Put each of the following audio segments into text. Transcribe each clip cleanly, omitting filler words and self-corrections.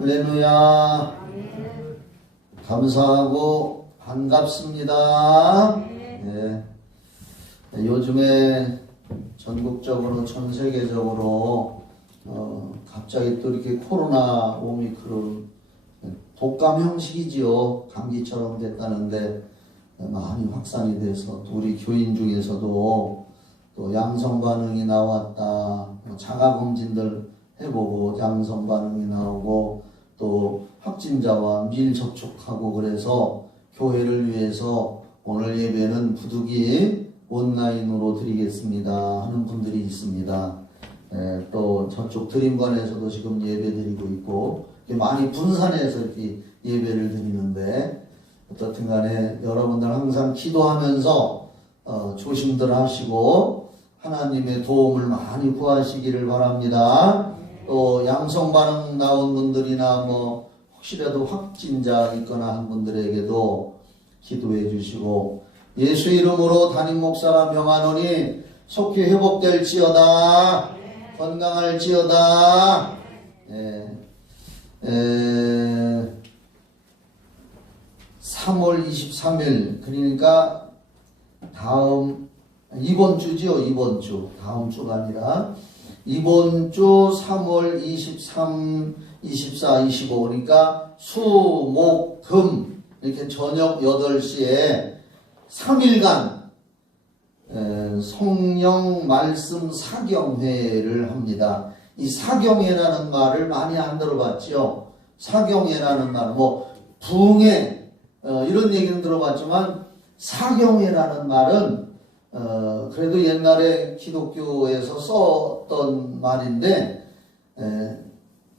할렐루야. 감사하고 반갑습니다. 네. 요즘에 전국적으로 전 세계적으로 갑자기 또 이렇게 코로나 오미크론 독감 형식이지요. 감기처럼 됐다는데 많이 확산이 돼서 또 우리 교인 중에서도 또 양성 반응이 나왔다. 자가 검진들 해보고 양성 반응이 나오고 또 확진자와 밀접촉하고 그래서 교회를 위해서 오늘 예배는 부득이 온라인으로 드리겠습니다 하는 분들이 있습니다. 또 저쪽 드림관에서도 지금 예배 드리고 있고 많이 분산해서 이렇게 예배를 드리는데 어떻든 간에 여러분들 항상 기도하면서 조심들 하시고 하나님의 도움을 많이 구하시기를 바랍니다. 또 양성 반응 나온 분들이나 뭐 혹시라도 확진자 있거나 한 분들에게도 기도해 주시고 예수 이름으로 담임 목사라 명하노니 속히 회복될지어다. 건강할지어다. 3월 23일 그러니까 이번 주죠. 이번 주 다음 주가 아니라 이번 주 3월 23, 24, 25 그러니까 수, 목, 금 이렇게 저녁 8시에 3일간 성령 말씀 사경회를 합니다. 이 사경회라는 말을 많이 안 들어봤죠. 사경회라는 말, 뭐 부흥회 이런 얘기는 들어봤지만 사경회라는 말은 그래도 옛날에 기독교에서 썼던 말인데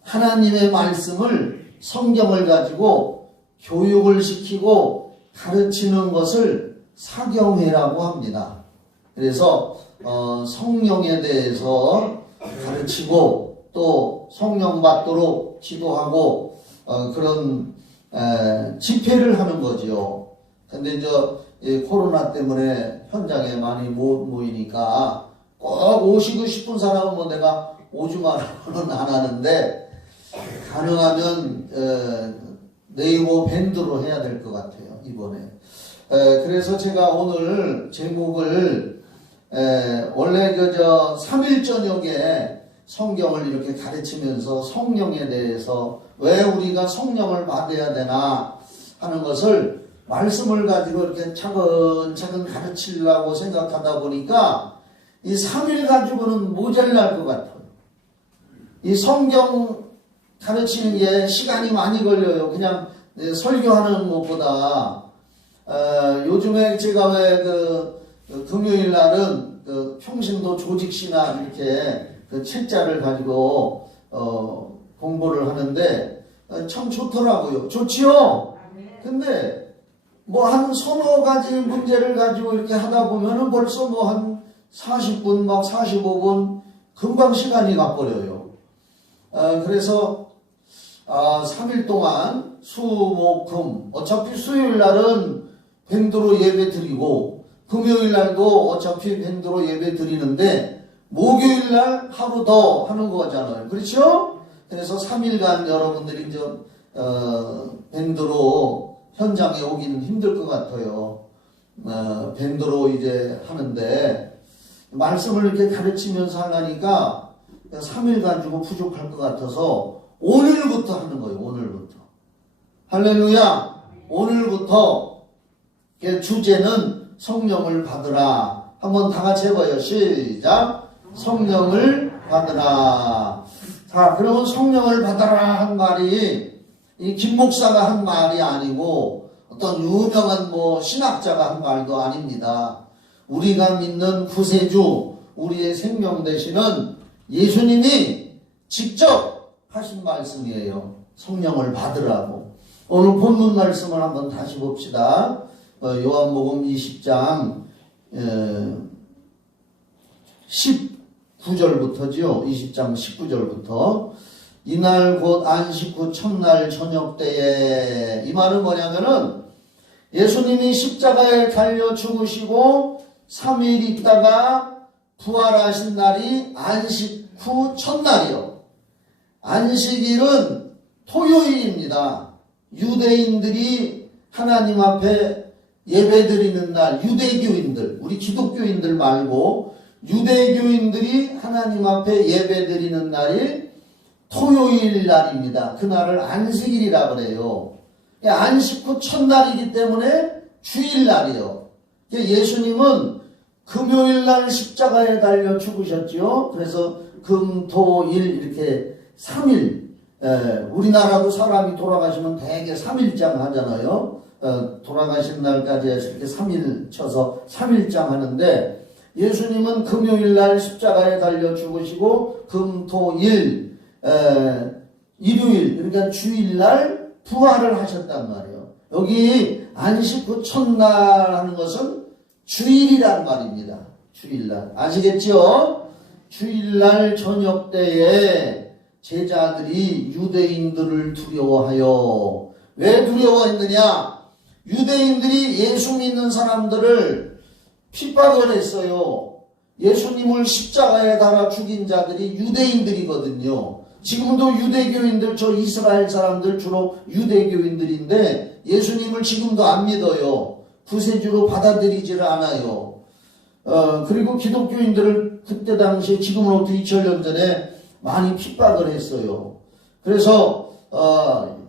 하나님의 말씀을 성경을 가지고 교육을 시키고 가르치는 것을 사경회라고 합니다. 그래서 성령에 대해서 가르치고 또 성령 받도록 기도하고 그런 집회를 하는 거죠. 근데 이제 코로나 때문에 현장에 많이 못 모이니까 꼭 오시고 싶은 사람은 뭐 내가 오지 말라고는 안 하는데 가능하면 네이버 밴드로 해야 될 것 같아요. 이번에. 그래서 제가 오늘 제목을 원래 3일 저녁에 성경을 이렇게 가르치면서 성령에 대해서 왜 우리가 성령을 받아야 되나 하는 것을 말씀을 가지고 이렇게 차근차근 가르치려고 생각하다 보니까 이 3일 가지고는 모자랄 것 같아요. 이 성경 가르치는 게 시간이 많이 걸려요. 그냥 설교하는 것보다 요즘에 제가 왜 금요일 날은 평신도 조직신학 이렇게 책자를 가지고 공부를 하는데 참 좋더라고요. 좋지요? 근데 뭐 한 서너 가지 문제를 가지고 이렇게 하다 보면은 벌써 뭐 한 40분 막 45분 금방 시간이 가버려요. 그래서 3일 동안 수, 목, 금 어차피 수요일 날은 밴드로 예배 드리고 금요일 날도 어차피 밴드로 예배 드리는데 목요일 날 하루 더 하는 거잖아요. 그렇죠? 그래서 3일간 여러분들이 밴드로 현장에 오기는 힘들 것 같아요. 밴드로 이제 하는데 말씀을 이렇게 가르치면서 하려니까 3일 가지고 부족할 것 같아서 오늘부터 하는 거예요. 오늘부터. 할렐루야. 오늘부터 주제는 성령을 받으라. 한번 다 같이 해봐요. 시작. 성령을 받으라. 자, 그러면 성령을 받아라 한 말이 이 김 목사가 한 말이 아니고 어떤 유명한 신학자가 한 말도 아닙니다. 우리가 믿는 구세주, 우리의 생명 되시는 예수님이 직접 하신 말씀이에요. 성령을 받으라고. 오늘 본문 말씀을 한번 다시 봅시다. 요한복음 20장 19절부터죠. 20장 19절부터 이날 곧 안식 후 첫날 저녁 때에 이 말은 뭐냐면은 예수님이 십자가에 달려 죽으시고 3일 있다가 부활하신 날이 안식 후 첫날이요. 안식일은 토요일입니다. 유대인들이 하나님 앞에 예배드리는 날, 유대교인들, 우리 기독교인들 말고 유대교인들이 하나님 앞에 예배드리는 날이 토요일 날입니다. 그날을 안식일이라 그래요. 안식 후 첫날이기 때문에 주일날이요. 예수님은 금요일 날 십자가에 달려 죽으셨죠. 그래서 금, 토, 일 이렇게 3일, 우리나라도 사람이 돌아가시면 대개 3일장 하잖아요. 돌아가신 날까지 해서 이렇게 3일 쳐서 3일장 하는데, 예수님은 금요일 날 십자가에 달려 죽으시고 금, 토, 일, 일요일, 그러니까 주일날 부활을 하셨단 말이에요. 여기 안식 후 첫날 하는 것은 주일이란 말입니다. 주일날. 아시겠죠? 주일날 저녁 때에 제자들이 유대인들을 두려워하여, 왜 두려워했느냐? 유대인들이 예수 믿는 사람들을 핍박을 했어요. 예수님을 십자가에 달아 죽인 자들이 유대인들이거든요. 지금도 유대교인들, 저 이스라엘 사람들 주로 유대교인들인데 예수님을 지금도 안 믿어요. 구세주로 받아들이지를 않아요. 그리고 기독교인들을 그때 당시에 지금으로부터 2000년 전에 많이 핍박을 했어요. 그래서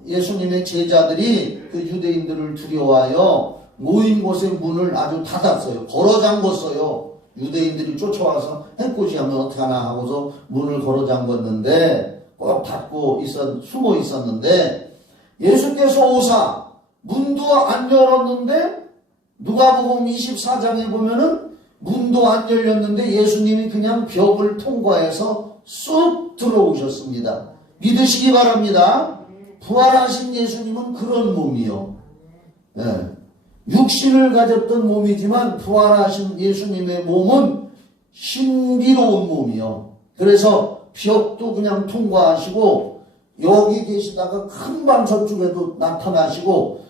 예수님의 제자들이 그 유대인들을 두려워하여 모인 곳의 문을 아주 닫았어요. 걸어 잠궜어요. 유대인들이 쫓아와서 해코지 하면 어떡하나 하고서 문을 걸어 잠궜는데 꼭 닫고 숨어 있었는데, 예수께서 오사 문도 안 열었는데, 누가복음 24장에 보면은 문도 안 열렸는데 예수님이 그냥 벽을 통과해서 쑥 들어오셨습니다. 믿으시기 바랍니다. 부활하신 예수님은 그런 몸이요. 육신을 가졌던 몸이지만 부활하신 예수님의 몸은 신비로운 몸이요. 그래서 벽도 그냥 통과하시고 여기 계시다가 금방 저쪽에도 나타나시고,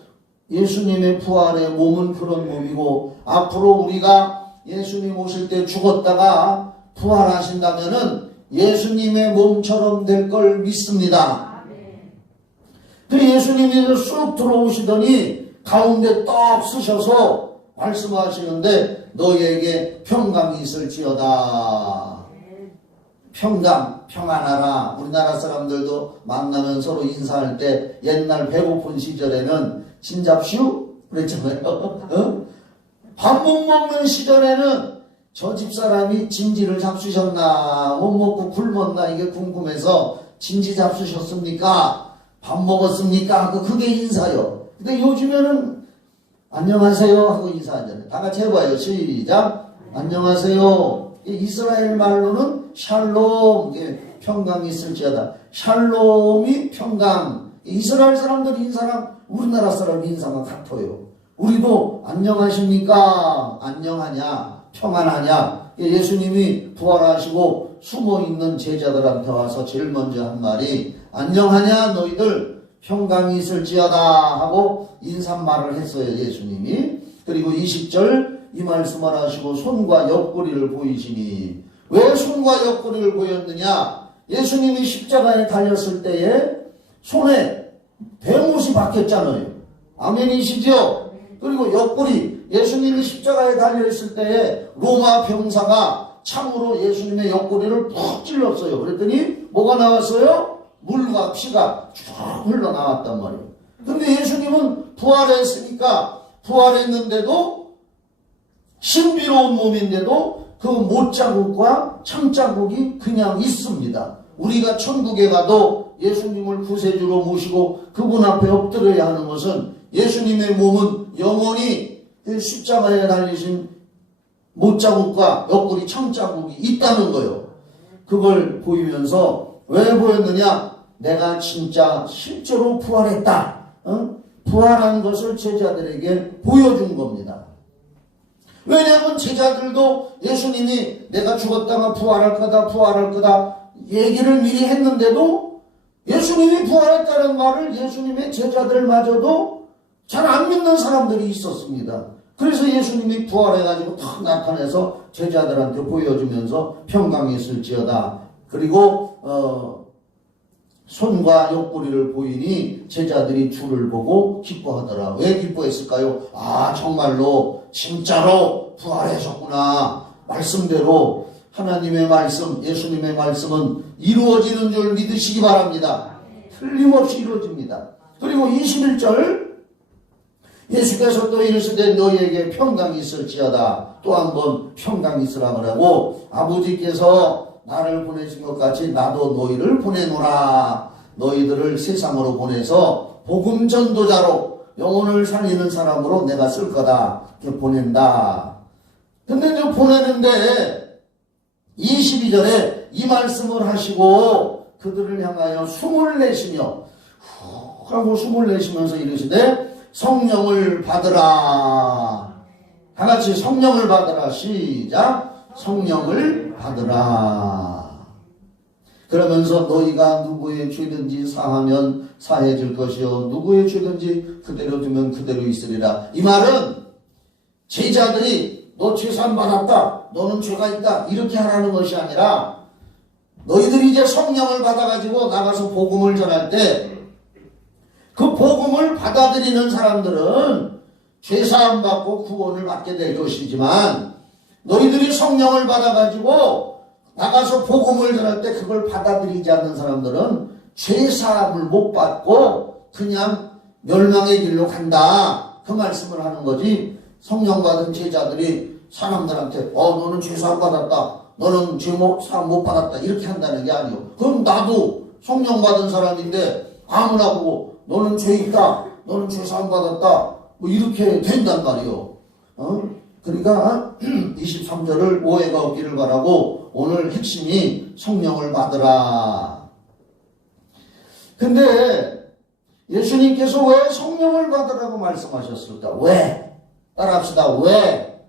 예수님의 부활의 몸은 그런 몸이고, 앞으로 우리가 예수님 오실 때 죽었다가 부활하신다면은 예수님의 몸처럼 될 걸 믿습니다. 그 예수님이 쑥 들어오시더니 가운데 떡 쓰셔서 말씀하시는데, 너희에게 평강이 있을지어다. 평강, 평안하라. 우리나라 사람들도 만나면 서로 인사할 때 옛날 배고픈 시절에는 진잡슈? 그랬잖아요. 밥 못 먹는 시절에는 저 집사람이 진지를 잡수셨나, 못 먹고 굶었나 이게 궁금해서 진지 잡수셨습니까? 밥 먹었습니까? 그게 인사요. 근데 요즘에는 안녕하세요 하고 인사하잖아요. 다 같이 해봐요. 시작. 안녕하세요. 이스라엘 말로는 샬롬, 평강이 있을지어다. 샬롬이 평강. 이스라엘 사람들 인사랑 우리나라 사람 인사가 같아요. 우리도 안녕하십니까? 안녕하냐? 평안하냐? 예수님이 부활하시고 숨어있는 제자들한테 와서 제일 먼저 한 말이 안녕하냐 너희들, 평강이 있을지어다 하고 인사말을 했어요, 예수님이. 그리고 20절 이 말씀을 하시고 손과 옆구리를 보이시니. 왜 손과 옆구리를 보였느냐? 예수님이 십자가에 달렸을 때에 손에 베못이 박혔잖아요. 아멘이시죠? 그리고 옆구리, 예수님이 십자가에 달려있을 때에 로마 병사가 참으로 예수님의 옆구리를 푹 찔렀어요. 그랬더니 뭐가 나왔어요? 물과 피가 쭉 흘러나왔단 말이에요. 근데 예수님은 부활했으니까, 부활했는데도 신비로운 몸인데도 그 못자국과 창자국이 그냥 있습니다. 우리가 천국에 가도 예수님을 구세주로 모시고 그분 앞에 엎드려야 하는 것은 예수님의 몸은 영원히 십자가에 달리신 못자국과 옆구리 창자국이 있다는 거예요. 그걸 보이면서 왜 보였느냐? 내가 진짜 실제로 부활했다. 부활한 것을 제자들에게 보여준 겁니다. 왜냐하면 제자들도 예수님이 내가 죽었다가 부활할 거다 얘기를 미리 했는데도 예수님이 부활했다는 말을 예수님의 제자들마저도 잘 안 믿는 사람들이 있었습니다. 그래서 예수님이 부활해가지고 탁 나타내서 제자들한테 보여주면서 평강이 있을지어다. 그리고 손과 옆구리를 보이니 제자들이 주를 보고 기뻐하더라. 왜 기뻐했을까요? 아, 정말로 진짜로 부활하셨구나. 말씀대로 하나님의 말씀, 예수님의 말씀은 이루어지는 줄 믿으시기 바랍니다. 틀림없이 이루어집니다. 그리고 21절 예수께서 또 이르시되 너희에게 평강이 있을지어다. 또 한 번 평강이 있으라 그러고 아버지께서 나를 보내신 것 같이 나도 너희를 보내노라. 너희들을 세상으로 보내서 복음 전도자로 영혼을 살리는 사람으로 내가 쓸 거다. 이렇게 보낸다. 근데 이제 보내는데 22절에 이 말씀을 하시고 그들을 향하여 숨을 내쉬며 후 하고 숨을 내쉬면서 이르시되 성령을 받으라. 다 같이 성령을 받으라. 시작. 성령을 받으라. 그러면서 너희가 누구의 죄든지 사하면 사해질 것이요 누구의 죄든지 그대로 두면 그대로 있으리라. 이 말은 제자들이 너 죄산 받았다, 너는 죄가 있다 이렇게 하라는 것이 아니라 너희들이 이제 성령을 받아가지고 나가서 복음을 전할 때 그 복음을 받아들이는 사람들은 죄사함 받고 구원을 받게 될 것이지만 너희들이 성령을 받아가지고 나가서 복음을 전할 때 그걸 받아들이지 않는 사람들은 죄사함을 못 받고 그냥 멸망의 길로 간다. 그 말씀을 하는 거지. 성령 받은 제자들이 사람들한테 너는 죄사함 받았다, 너는 죄사함 못 받았다 이렇게 한다는 게 아니요. 그럼 나도 성령 받은 사람인데 아무나 보고 너는 죄 있다, 너는 죄사함 받았다 뭐 이렇게 된단 말이요. 그러니까 23절을 오해가 없기를 바라고 오늘 핵심이 성령을 받으라. 근데 예수님께서 왜 성령을 받으라고 말씀하셨을까? 왜? 따라합시다. 왜?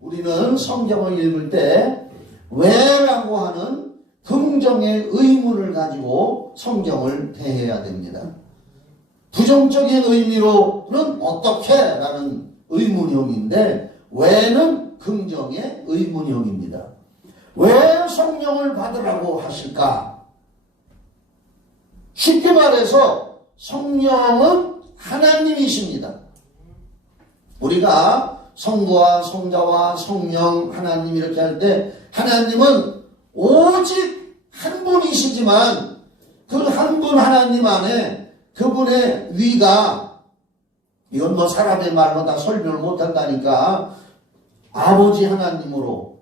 우리는 성경을 읽을 때 왜라고 하는 긍정의 의문을 가지고 성경을 대해야 됩니다. 부정적인 의미로는 어떻게? 라는 의문형인데 왜는 긍정의 의문형입니다. 왜 성령을 받으라고 하실까? 쉽게 말해서 성령은 하나님이십니다. 우리가 성부와 성자와 성령 하나님 이렇게 할 때 하나님은 오직 한 분이시지만 그 한 분 하나님 안에 그분의 위가 이건 뭐 사람의 말로 다 설명을 못한다니까 아버지 하나님으로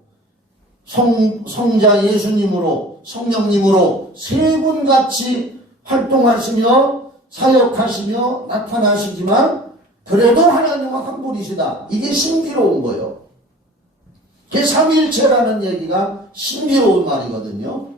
성자 예수님으로 성령님으로 세 분 같이 활동하시며 사역하시며 나타나시지만 그래도 하나님은 한 분이시다. 이게 신비로운 거예요. 그게 삼위일체라는 얘기가 신비로운 말이거든요.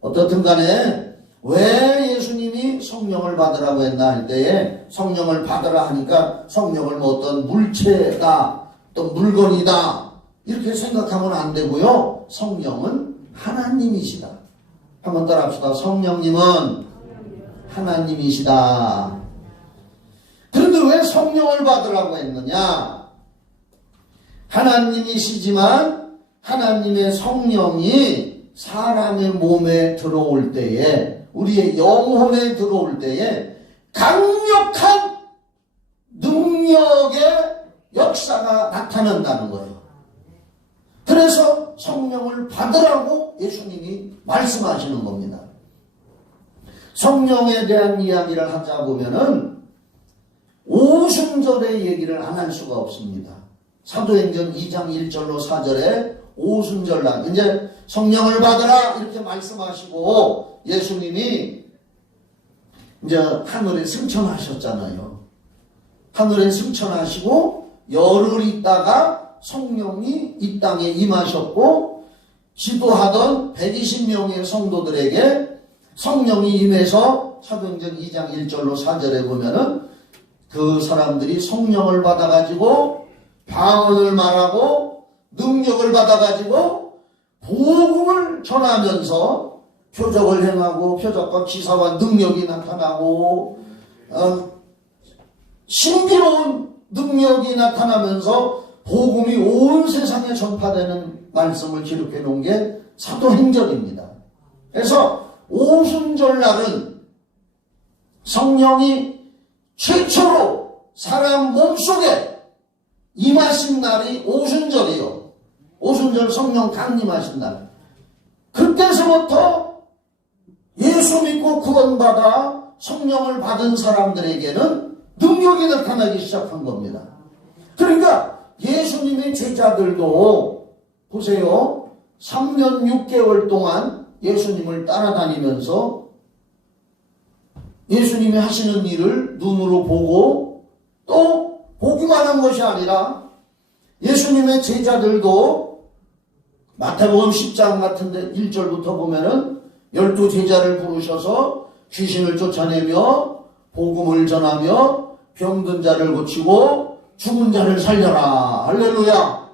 어떻든 간에 왜 예수님이 성령을 받으라고 했나 할 때에 성령을 받으라 하니까 성령을 뭐 어떤 물체다, 어떤 물건이다 이렇게 생각하면 안 되고요. 성령은 하나님이시다. 한번 따라 합시다. 성령님은 하나님이시다. 그런데 왜 성령을 받으라고 했느냐? 하나님이시지만 하나님의 성령이 사람의 몸에 들어올 때에 우리의 영혼에 들어올 때에 강력한 능력의 역사가 나타난다는 거예요. 그래서 성령을 받으라고 예수님이 말씀하시는 겁니다. 성령에 대한 이야기를 하자 보면은 오순절의 얘기를 안 할 수가 없습니다. 사도행전 2장 1절로 4절에 오순절날 이제 성령을 받으라 이렇게 말씀하시고 예수님이 이제 하늘에 승천하셨잖아요. 하늘에 승천하시고 열흘 있다가 성령이 이 땅에 임하셨고 기도하던 120명의 성도들에게 성령이 임해서 사도행전 2장 1절로 4절에 보면은 그 사람들이 성령을 받아가지고 방언을 말하고 능력을 받아가지고 복음을 전하면서 표적을 행하고 표적과 기사와 능력이 나타나고 신비로운 능력이 나타나면서 복음이 온 세상에 전파되는 말씀을 기록해 놓은 게 사도행전입니다. 그래서 오순절날은 성령이 최초로 사람 몸속에 임하신 날이 오순절이요. 오순절 성령 강림하신 날. 그때서부터 예수 믿고 구원받아 성령을 받은 사람들에게는 능력이 나타나기 시작한 겁니다. 그러니까 예수님의 제자들도 보세요. 3년 6개월 동안 예수님을 따라다니면서 예수님이 하시는 일을 눈으로 보고 또 보기만 한 것이 아니라 예수님의 제자들도 마태복음 10장 같은데 1절부터 보면은 12제자를 부르셔서 귀신을 쫓아내며 복음을 전하며 병든 자를 고치고 죽은 자를 살려라. 할렐루야.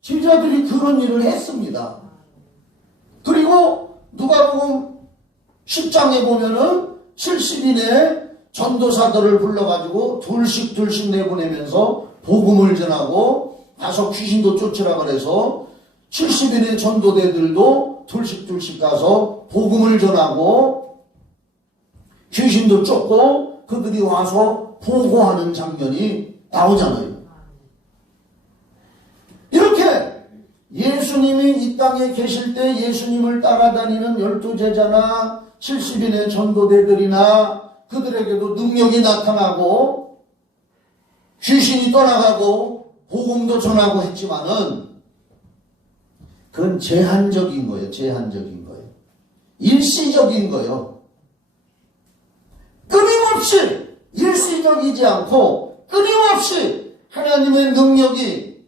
제자들이 그런 일을 했습니다. 그리고 누가복음 10장에 보면은 70인의 전도사들을 불러가지고 둘씩 내보내면서 복음을 전하고 가서 귀신도 쫓으라 그래서 70인의 전도대들도 둘씩 가서 복음을 전하고 귀신도 쫓고 그들이 와서 보고하는 장면이 나오잖아요. 이렇게 예수님이 이 땅에 계실 때 예수님을 따라다니는 12제자나 70인의 전도대들이나 그들에게도 능력이 나타나고 귀신이 떠나가고 복음도 전하고 했지만은 그건 제한적인 거예요. 제한적인 거예요. 일시적인 거예요. 끊임없이 일시적이지 않고 끊임없이 하나님의 능력이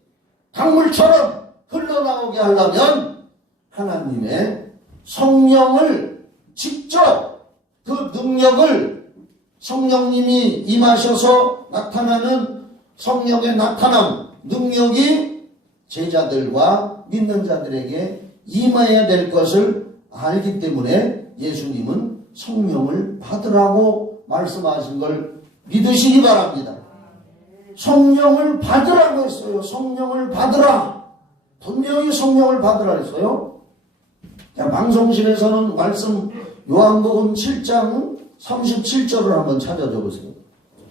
강물처럼 흘러나오게 하려면 하나님의 성령을 직접 그 능력을 성령님이 임하셔서 나타나는 성령의 나타남, 능력이 제자들과 믿는 자들에게 임해야 될 것을 알기 때문에 예수님은 성령을 받으라고 말씀하신 걸 믿으시기 바랍니다. 성령을 받으라고 했어요. 성령을 받으라. 분명히 성령을 받으라 했어요. 방송실에서는 말씀 요한복음 7장 37절을 한번 찾아줘 보세요.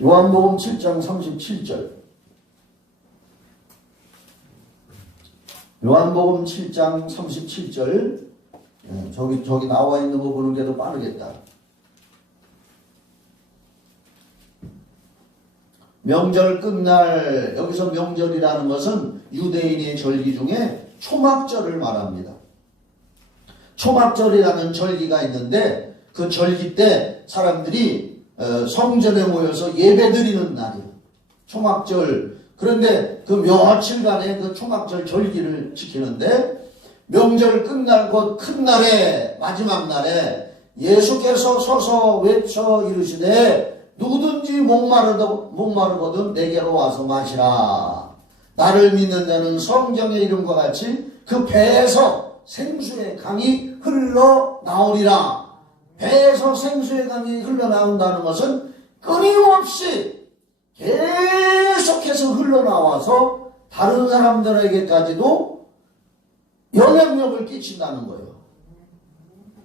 요한복음 7장 37절. 요한복음 7장 37절. 저기 나와 있는 거 보는 게 더 빠르겠다. 명절 끝날, 여기서 명절이라는 것은 유대인의 절기 중에 초막절을 말합니다. 초막절이라는 절기가 있는데 그 절기 때 사람들이 성전에 모여서 예배 드리는 날이에요. 초막절. 그런데 그 며칠간의 그 초막절 절기를 지키는데 명절 끝날 곧 큰 날에 마지막 날에 예수께서 서서 외쳐 이르시되 누구든지 목마르거든 내게로 와서 마시라. 나를 믿는 자는 성경의 이름과 같이 그 배에서 생수의 강이 흘러나오리라. 배에서 생수의 강이 흘러나온다는 것은 끊임없이 계속해서 흘러나와서 다른 사람들에게까지도 영향력을 끼친다는 거예요.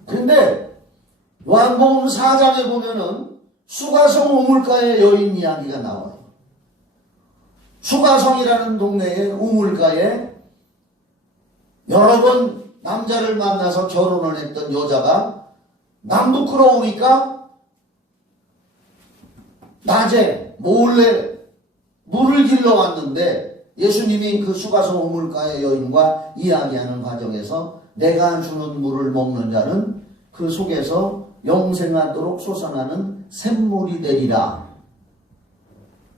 그런데 요한복음 4장에 보면은 수가성 우물가의 여인 이야기가 나와요. 수가성이라는 동네의 우물가에 여러 번 남자를 만나서 결혼을 했던 여자가 남북으로 오니까 낮에 몰래 물을 길러 왔는데 예수님이 그 수가성 우물가의 여인과 이야기하는 과정에서 내가 주는 물을 먹는 자는 그 속에서 영생하도록 솟아나는 샘물이 되리라.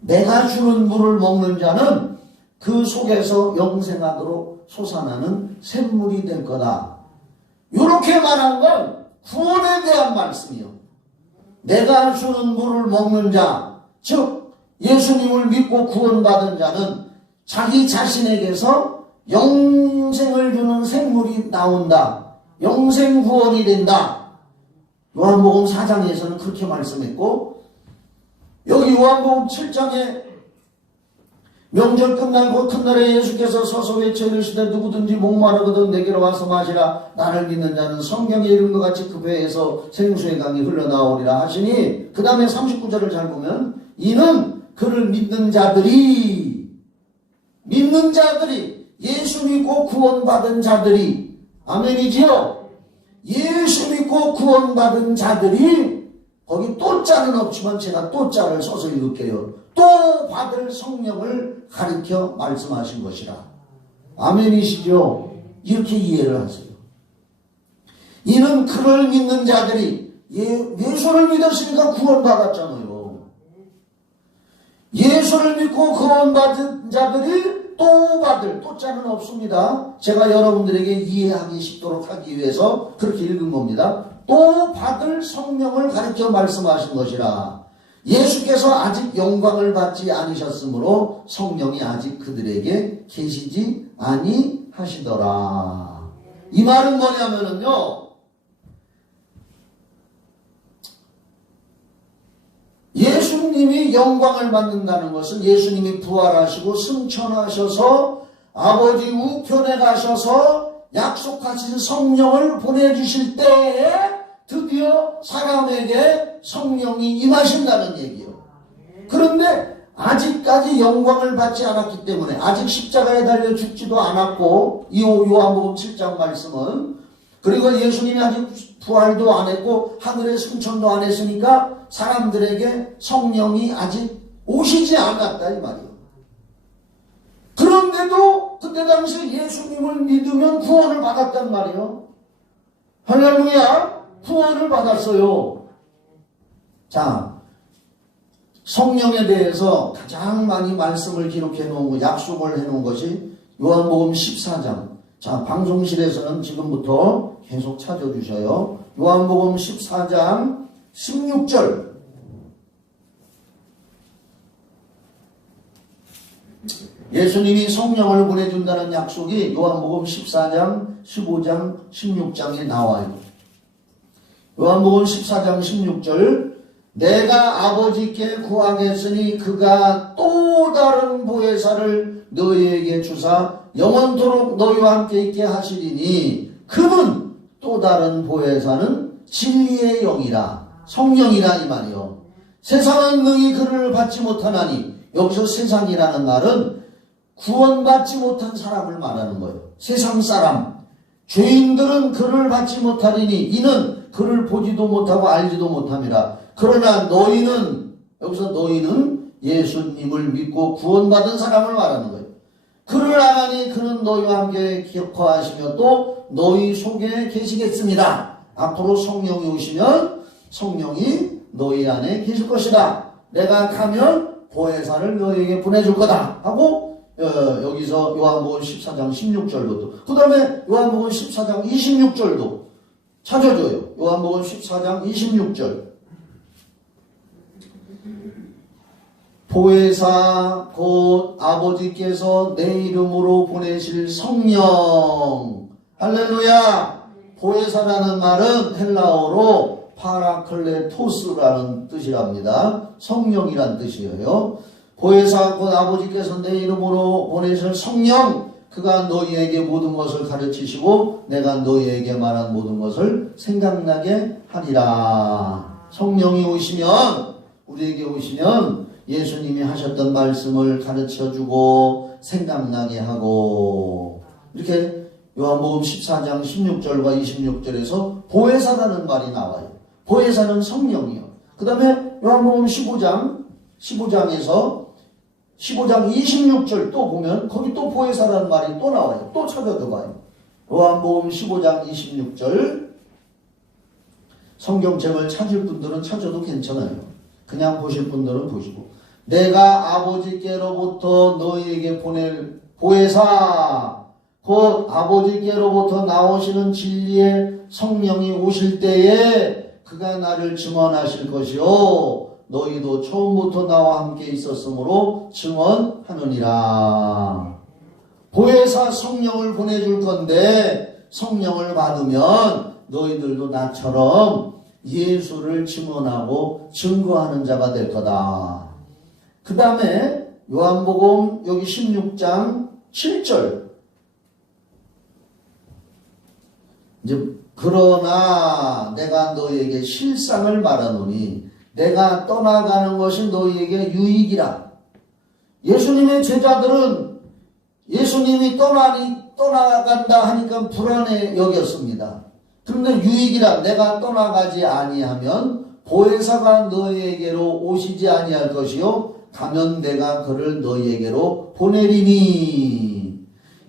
내가 주는 물을 먹는 자는 그 속에서 영생하도록 솟아나는 샘물이 될 거다. 이렇게 말한 건 구원에 대한 말씀이요. 내가 주는 물을 먹는 자, 즉 예수님을 믿고 구원받은 자는 자기 자신에게서 영생을 주는 생물이 나온다. 영생 구원이 된다. 요한복음 4장에서는 그렇게 말씀했고 여기 요한복음 7장에 명절 끝나고 큰날에 예수께서 서서 외쳐 이르시되 누구든지 목마르거든 내게로 와서 마시라. 나를 믿는 자는 성경에 이른 것 같이 그 배에서 생수의 강이 흘러나오리라 하시니, 그 다음에 39절을 잘 보면 이는 그를 믿는 자들이 예수 믿고 구원받은 자들이, 아멘이지요. 예수 믿고 구원받은 자들이, 거기 또 자는 없지만 제가 또 자를 써서 읽을게요. 또 받을 성령을 가리켜 말씀하신 것이라. 아멘이시죠? 이렇게 이해를 하세요. 이는 그를 믿는 자들이, 예수를 믿었으니까 구원받았잖아요. 예수를 믿고 구원받은 자들이 또 받을, 또 자는 없습니다. 제가 여러분들에게 이해하기 쉽도록 하기 위해서 그렇게 읽은 겁니다. 또 받을 성령을 가리켜 말씀하신 것이라. 예수께서 아직 영광을 받지 않으셨으므로 성령이 아직 그들에게 계시지 아니하시더라. 이 말은 뭐냐면요, 예수님이 영광을 받는다는 것은 예수님이 부활하시고 승천하셔서 아버지 우편에 가셔서 약속하신 성령을 보내주실 때에 드디어 사람에게 성령이 임하신다는 얘기예요. 그런데 아직까지 영광을 받지 않았기 때문에, 아직 십자가에 달려 죽지도 않았고, 요한복음 7장 말씀은, 그리고 예수님이 아직 부활도 안 했고 하늘에 승천도 안 했으니까 사람들에게 성령이 아직 오시지 않았다 이 말이에요. 그런데도 그때 당시 예수님을 믿으면 구원을 받았단 말이에요. 할렐루야, 구원을 받았어요. 자, 성령에 대해서 가장 많이 말씀을 기록해 놓은 거, 약속을 해 놓은 것이 요한복음 14장. 자, 방송실에서는 지금부터 계속 찾아주셔요. 요한복음 14장 16절. 예수님이 성령을 보내준다는 약속이 요한복음 14장, 15장, 16장에 나와요. 요한복음 14장 16절. 내가 아버지께 구하겠으니 그가 또 다른 보혜사를 너희에게 주사 영원토록 너희와 함께 있게 하시리니 그는 또 다른 보혜사는 진리의 영이라, 성령이라 이 말이요. 세상은 능히 그를 받지 못하나니, 여기서 세상이라는 말은 구원받지 못한 사람을 말하는 거예요. 세상 사람, 죄인들은 그를 받지 못하리니 이는 그를 보지도 못하고 알지도 못함이라. 그러나 너희는, 여기서 너희는 예수님을 믿고 구원받은 사람을 말하는 거예요. 그를 아나니 그는 너희와 함께 거하시며 또 너희 속에 계시겠습니다. 앞으로 성령이 오시면 성령이 너희 안에 계실 것이다. 내가 가면 보혜사를 너희에게 보내줄 거다 하고, 여기서 요한복음 14장 16절부터, 그 다음에 요한복음 14장 26절도 찾아줘요. 요한복음 14장 26절. 보혜사 곧 아버지께서 내 이름으로 보내실 성령. 할렐루야. 보혜사라는 말은 헬라어로 파라클레토스라는 뜻이랍니다. 성령이란 뜻이에요. 보혜사 곧 아버지께서 내 이름으로 보내실 성령, 그가 너희에게 모든 것을 가르치시고 내가 너희에게 말한 모든 것을 생각나게 하리라. 성령이 오시면, 우리에게 오시면 예수님이 하셨던 말씀을 가르쳐주고 생각나게 하고, 이렇게 요한복음 14장 16절과 26절에서 보혜사라는 말이 나와요. 보혜사는 성령이요. 그 다음에 요한복음 15장에서 15장 26절 또 보면 거기 또 보혜사라는 말이 또 나와요. 또 찾아봐요. 요한복음 15장 26절. 성경책을 찾을 분들은 찾아도 괜찮아요. 그냥 보실 분들은 보시고. 내가 아버지께로부터 너희에게 보낼 보혜사 곧 아버지께로부터 나오시는 진리의 성령이 오실 때에 그가 나를 증언하실 것이요 너희도 처음부터 나와 함께 있었으므로 증언하느니라. 보혜사 성령을 보내줄 건데 성령을 받으면 너희들도 나처럼 예수를 증언하고 증거하는 자가 될 거다. 그 다음에 요한복음 여기 16장 7절. 이제 그러나 내가 너희에게 실상을 말하노니 내가 떠나가는 것이 너희에게 유익이라. 예수님의 제자들은 예수님이 떠나간다 하니까 불안해 여겼습니다. 그런데 유익이라. 내가 떠나가지 아니하면 보혜사가 너희에게로 오시지 아니할 것이요 가면 내가 그를 너희에게로 보내리니.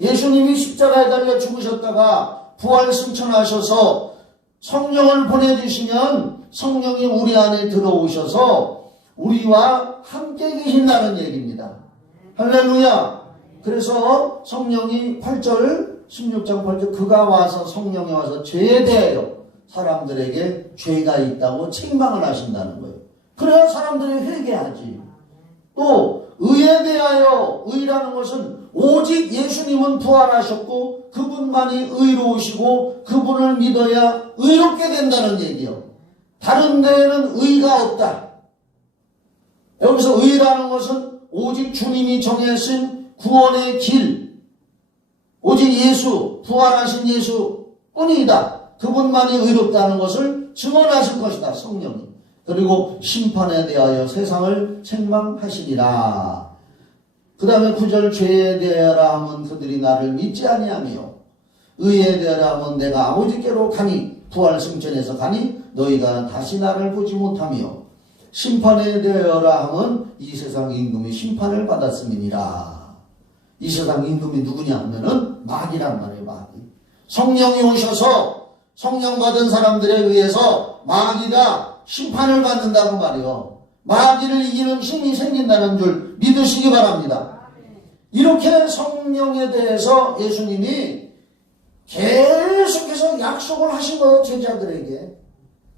예수님이 십자가에 달려 죽으셨다가 부활 승천하셔서 성령을 보내주시면 성령이 우리 안에 들어오셔서 우리와 함께 계신다는 얘기입니다. 할렐루야. 그래서 성령이 8절 16장 8절 그가 와서 성령이 와서 죄에 대하여 사람들에게 죄가 있다고 책망을 하신다는 거예요. 그래야 사람들이 회개하지. 또 의에 대하여, 의라는 것은 오직 예수님은 부활하셨고 그분만이 의로우시고 그분을 믿어야 의롭게 된다는 얘기요. 다른 데에는 의가 없다. 여기서 의라는 것은 오직 주님이 정하신 구원의 길, 오직 예수, 부활하신 예수 뿐이다. 그분만이 의롭다는 것을 증언하실 것이다, 성령이. 그리고 심판에 대하여 세상을 책망하시리라. 그 다음에 9절 죄에 대하라 하면 그들이 나를 믿지 아니하며 의에 대하라 하면 내가 아버지께로 가니 부활 승천해서 가니 너희가 다시 나를 보지 못하며 심판에 대하라 하면 이 세상 임금이 심판을 받았음이니라. 이 세상 임금이 누구냐 하면은 마귀란 말이에요. 마귀. 성령이 오셔서 성령 받은 사람들에 의해서 마귀가 심판을 받는다고 말이요. 마귀를 이기는 힘이 생긴다는 줄 믿으시기 바랍니다. 이렇게 성령에 대해서 예수님이 계속해서 약속을 하신 거예요. 제자들에게.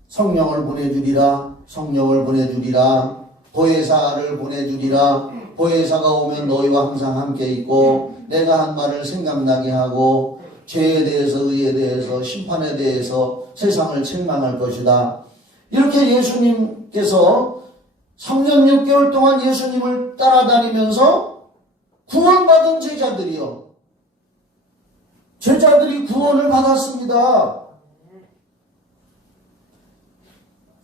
성령을 보내주리라. 성령을 보내주리라. 보혜사를 보내주리라. 보혜사가 오면 너희와 항상 함께 있고 내가 한 말을 생각나게 하고 죄에 대해서 의에 대해서 심판에 대해서 세상을 책망할 것이다. 이렇게 예수님께서 3년 6개월 동안 예수님을 따라다니면서 구원받은 제자들이요. 제자들이 구원을 받았습니다.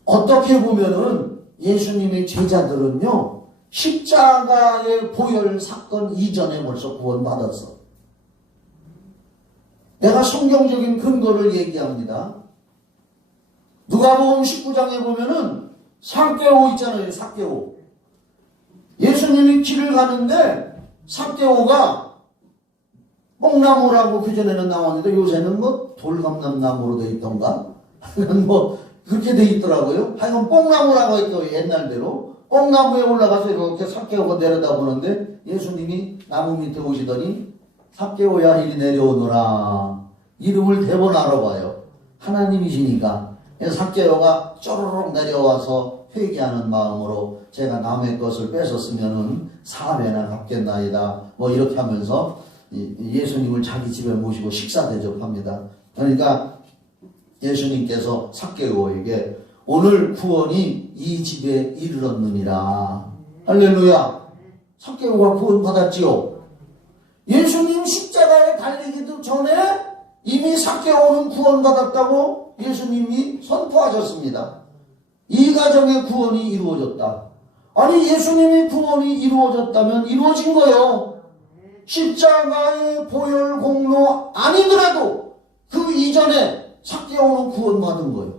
어떻게 보면은 예수님의 제자들은요, 십자가의 보혈 사건 이전에 벌써 구원받았어. 내가 성경적인 근거를 얘기합니다. 누가복음 19장에 보면은 삭개오 있잖아요. 삭개오. 예수님이 길을 가는데 삭개오가 뽕나무라고 그전에는 나왔는데 요새는 뭐 돌감람나무로 돼 있던가 뭐 그렇게 돼 있더라고요. 하여간 뽕나무라고 했죠. 옛날대로 뽕나무에 올라가서 이렇게 삭개오가 내려다보는데 예수님이 나무 밑에 오시더니 삭개오야 이리 내려오너라. 이름을 대번 알아봐요. 하나님이시니까. 삭개오가 쪼르륵 내려와서 회개하는 마음으로 제가 남의 것을 뺏었으면은 4배나 갚겠나이다. 뭐 이렇게 하면서 예수님을 자기 집에 모시고 식사 대접합니다. 그러니까 예수님께서 삭개오에게 오늘 구원이 이 집에 이르렀느니라. 할렐루야. 삭개오가 구원 받았지요. 예수님 십자가에 달리기도 전에 이미 삭개오는 구원 받았다고 예수님이 선포하셨습니다. 이 가정의 구원이 이루어졌다. 아니 예수님이 구원이 이루어졌다면 이루어진 거예요. 십자가의 보혈 공로 아니더라도 그 이전에 삭개오는 구원받은 거예요.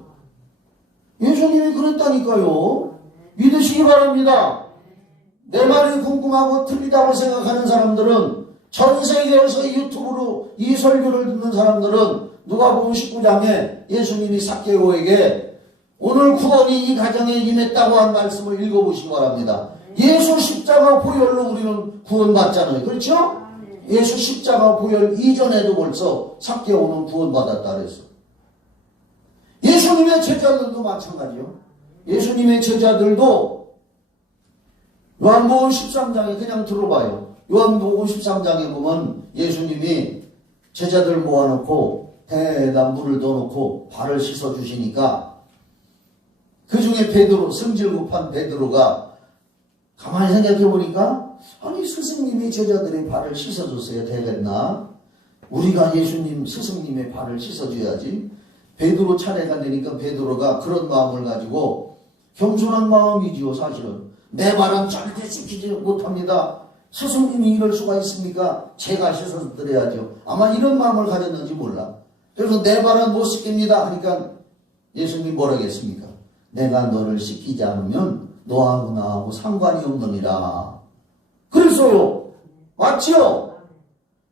예수님이 그랬다니까요. 믿으시기 바랍니다. 내 말이 궁금하고 틀리다고 생각하는 사람들은 전 세계에서 유튜브로 이 설교를 듣는 사람들은 누가복음 19장에 예수님이 삭개오에게 오늘 구원이 이 가정에 임했다고 한 말씀을 읽어보시기 바랍니다. 예수 십자가 보혈로 우리는 구원받잖아요. 그렇죠? 예수 십자가 보혈 이전에도 벌써 삭개오는 구원받았다 그랬어. 예수님의 제자들도 마찬가지요. 예수님의 제자들도 요한복음 13장에 그냥 들어봐요. 요한복음 13장에 보면 예수님이 제자들 모아놓고 배에다 물을 넣어놓고 발을 씻어주시니까 그 중에 베드로, 성질 급한 베드로가 가만히 생각해 보니까 아니 스승님이 제자들의 발을 씻어줬어야 되겠나? 우리가 예수님 스승님의 발을 씻어줘야지. 베드로 차례가 되니까 베드로가 그런 마음을 가지고 겸손한 마음이지요. 사실은 내 발은 절대 씻기지 못합니다. 스승님이 이럴 수가 있습니까? 제가 씻어서 드려야죠. 아마 이런 마음을 가졌는지 몰라. 그래서 내 발은 못 씻깁니다 하니까 예수님 뭐라겠습니까? 내가 너를 씻기지 않으면 너하고 나하고 상관이 없느니라. 그랬어요. 맞지요?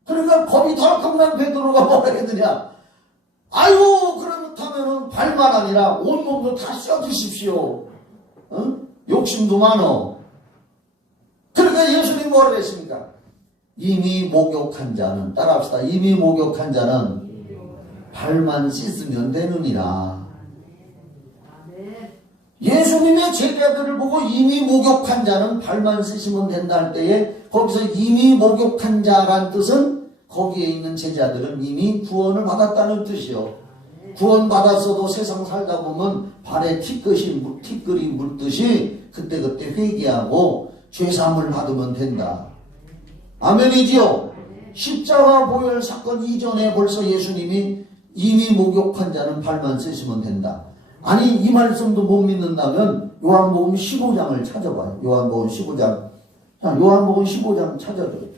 그러니까 겁이 덜컥 난 베드로가 뭐라 했느냐? 아유 그렇다면 발만 아니라 온몸도 다 씻어주십시오. 어? 욕심도 많어. 그러니까 예수님 뭐라 했습니까? 이미 목욕한 자는, 따라합시다. 이미 목욕한 자는 발만 씻으면 되느니라. 예수님의 제자들을 보고 이미 목욕한 자는 발만 씻으면 된다 할 때에 거기서 이미 목욕한 자란 뜻은 거기에 있는 제자들은 이미 구원을 받았다는 뜻이요. 구원 받았어도 세상 살다 보면 발에 티끌이 묻듯이 그때그때 회개하고 죄사함을 받으면 된다. 아멘이지요? 십자가 보혈 사건 이전에 벌써 예수님이 이미 목욕한 자는 발만 씻으면 된다. 아니 이 말씀도 못 믿는다면 요한복음 15장을 찾아봐요. 요한복음 15장. 자, 요한복음 15장 찾아줘요.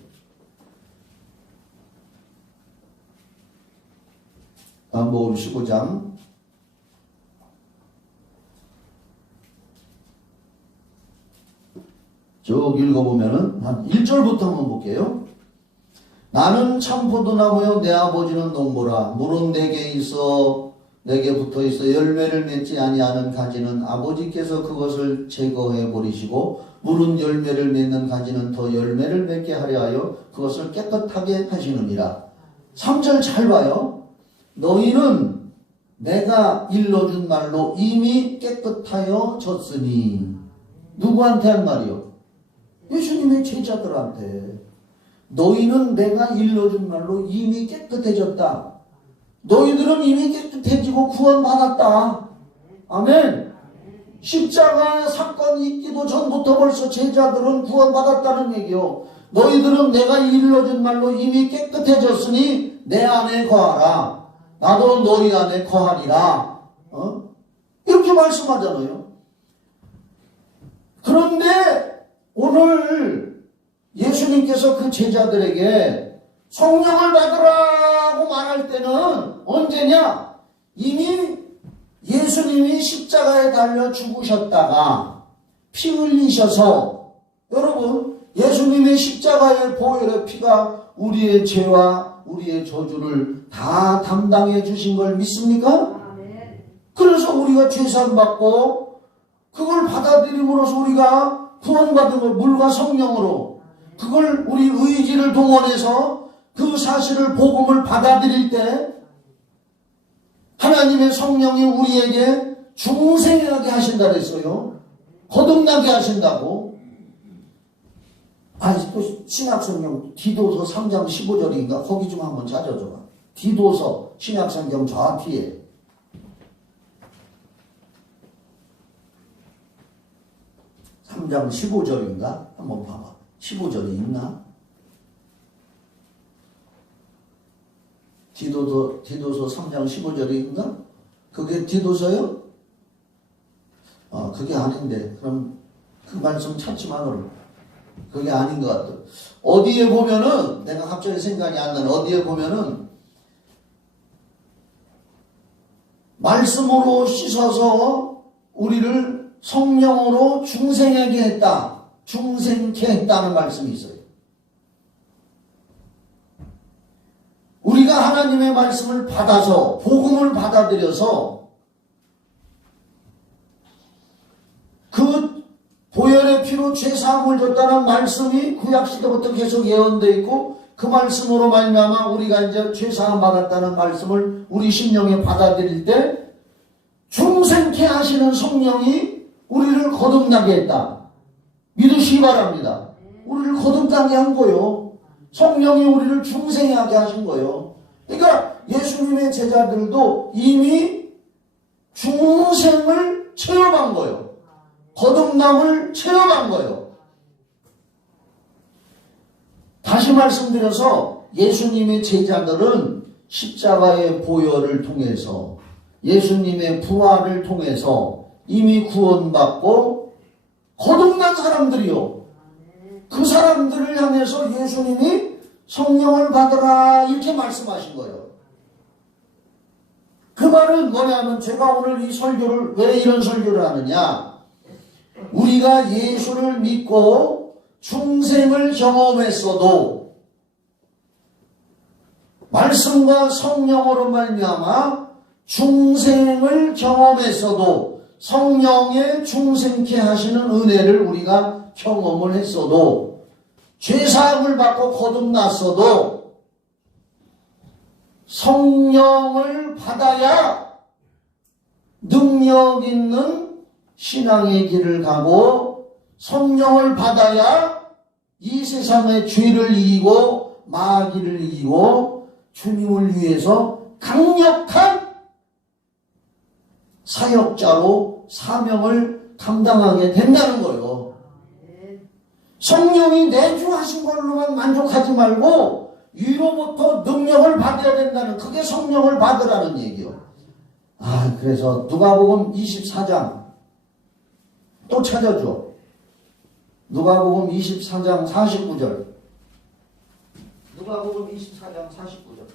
요한복음 15장. 쭉 읽어보면은 한 1절부터 한번 볼게요. 나는 참 포도나무요 내 아버지는 농부라. 물은 내게 있어 내게 붙어있어 열매를 맺지 아니하는 가지는 아버지께서 그것을 제거해 버리시고 물은 열매를 맺는 가지는 더 열매를 맺게 하려 하여 그것을 깨끗하게 하시느니라. 3절 잘 봐요. 너희는 내가 일러준 말로 이미 깨끗하여 졌으니. 누구한테 한 말이요? 예수님의 제자들한테. 너희는 내가 일러준 말로 이미 깨끗해졌다. 너희들은 이미 깨끗해지고 구원받았다. 아멘. 십자가 사건이 있기도 전부터 벌써 제자들은 구원받았다는 얘기요. 너희들은 내가 일러준 말로 이미 깨끗해졌으니 내 안에 거하라. 나도 너희 안에 거하리라. 이렇게 말씀하잖아요. 그런데 오늘 예수님께서 그 제자들에게 성령을 받으라고 말할 때는 언제냐? 이미 예수님이 십자가에 달려 죽으셨다가 피 흘리셔서, 여러분 예수님의 십자가의 보혈의 피가 우리의 죄와 우리의 저주를 다 담당해 주신 걸 믿습니까? 그래서 우리가 죄산 받고 그걸 받아들임으로써 우리가 구원받은 걸 물과 성령으로 그걸 우리 의지를 동원해서 그 사실을 복음을 받아들일 때 하나님의 성령이 우리에게 중생하게 하신다 그랬어요. 거듭나게 하신다고. 또 신약성경 디도서 3장 15절인가 거기 좀 한번 찾아줘봐. 디도서 신약성경 저 앞뒤에 3장 15절인가 한번 봐봐. 15절이 있나? 디도서 3장 15절인가? 그게 디도서요? 그게 아닌데. 그럼 그 말씀 찾지만 그럼. 그게 아닌 것 같아. 어디에 보면은, 내가 갑자기 생각이 안 나는, 어디에 보면은, 말씀으로 씻어서 우리를 성령으로 중생하게 했다. 중생케 했다는 말씀이 있어요. 우리가 하나님의 말씀을 받아서, 복음을 받아들여서, 그 보혈의 피로 죄사함을 줬다는 말씀이 구약시대부터 계속 예언되어 있고 그 말씀으로 말미암아 우리가 이제 죄사함 받았다는 말씀을 우리 심령에 받아들일 때 중생케 하시는 성령이 우리를 거듭나게 했다. 믿으시기 바랍니다. 우리를 거듭나게 한 거요. 성령이 우리를 중생하게 하신 거요. 그러니까 예수님의 제자들도 이미 중생을 체험한 거요. 거듭남을 체험한 거예요. 다시 말씀드려서 예수님의 제자들은 십자가의 보혈을 통해서 예수님의 부활을 통해서 이미 구원받고 거듭난 사람들이요. 그 사람들을 향해서 예수님이 성령을 받으라 이렇게 말씀하신 거예요. 그 말은 뭐냐면 제가 오늘 이 설교를 왜 이런 설교를 하느냐. 우리가 예수를 믿고 중생을 경험했어도 말씀과 성령으로 말미암아 중생을 경험했어도 성령의 중생케 하시는 은혜를 우리가 경험을 했어도 죄사함을 받고 거듭났어도 성령을 받아야 능력 있는 신앙의 길을 가고 성령을 받아야 이 세상의 죄를 이기고 마귀를 이기고 주님을 위해서 강력한 사역자로 사명을 감당하게 된다는 거예요. 성령이 내주하신 걸로만 만족하지 말고 위로부터 능력을 받아야 된다는, 그게 성령을 받으라는 얘기요. 그래서 누가복음 24장 또 찾아줘. 누가복음 24장 49절. 누가복음 24장 49절.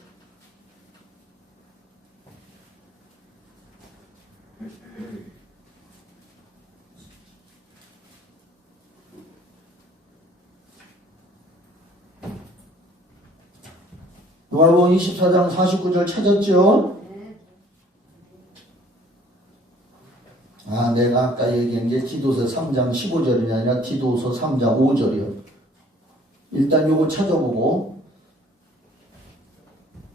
누가복음 24장 49절 찾았죠? 내가 아까 얘기한 게 디도서 3장 15절이 아니라 디도서 3장 5절이요. 일단 요거 찾아보고,